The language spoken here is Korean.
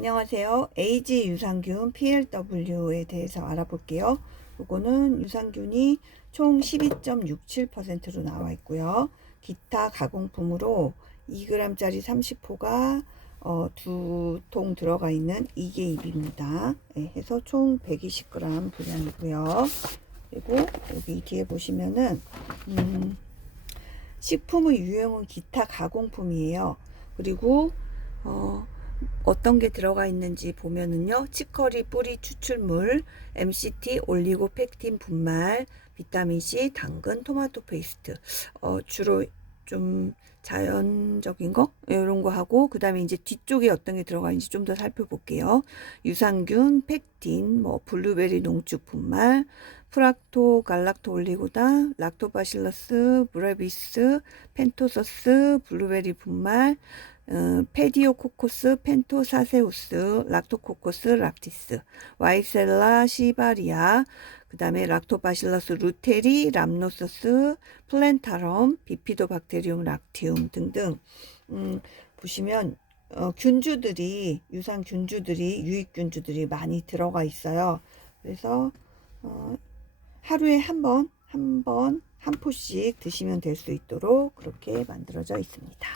안녕하세요. AG 유산균 PLW에 대해서 알아볼게요. 이거는 유산균이 총 12.67%로 나와 있고요. 기타 가공품으로 2g짜리 30호가 어, 두 통 들어가 있는 이게 입입니다. 네, 해서 총 120g 분량이고요. 그리고 여기 뒤에 보시면은 음, 식품의 유형은 기타 가공품이에요. 그리고 어, 어떤 게 들어가 있는지 보면은요. 치커리 뿌리 추출물, MCT 올리고 펙틴 분말, 비타민 C, 당근, 토마토 페이스트. 어, 주로 좀 자연적인 거 이런 거 하고 그다음에 이제 뒤쪽에 어떤 게 들어가 있는지 좀 더 살펴볼게요. 유산균, 펙틴, 뭐 블루베리 농축 분말, 프락토 갈락토 올리고당, 락토바실러스, 브레비스, 펜토서스, 블루베리 분말, 어, 페디오코코스, 펜토사세우스, 락토코코스, 락티스, 와이셀라, 시바리아, 그 다음에 락토바실러스 루테리, 람노서스, 플랜타럼, 비피도박테리움 락티움 등등 음, 보시면 어, 균주들이 유산 균주들이 유익 균주들이 많이 들어가 있어요. 그래서 어, 하루에 한 번, 한 번, 한 포씩 드시면 될 수 있도록 그렇게 만들어져 있습니다.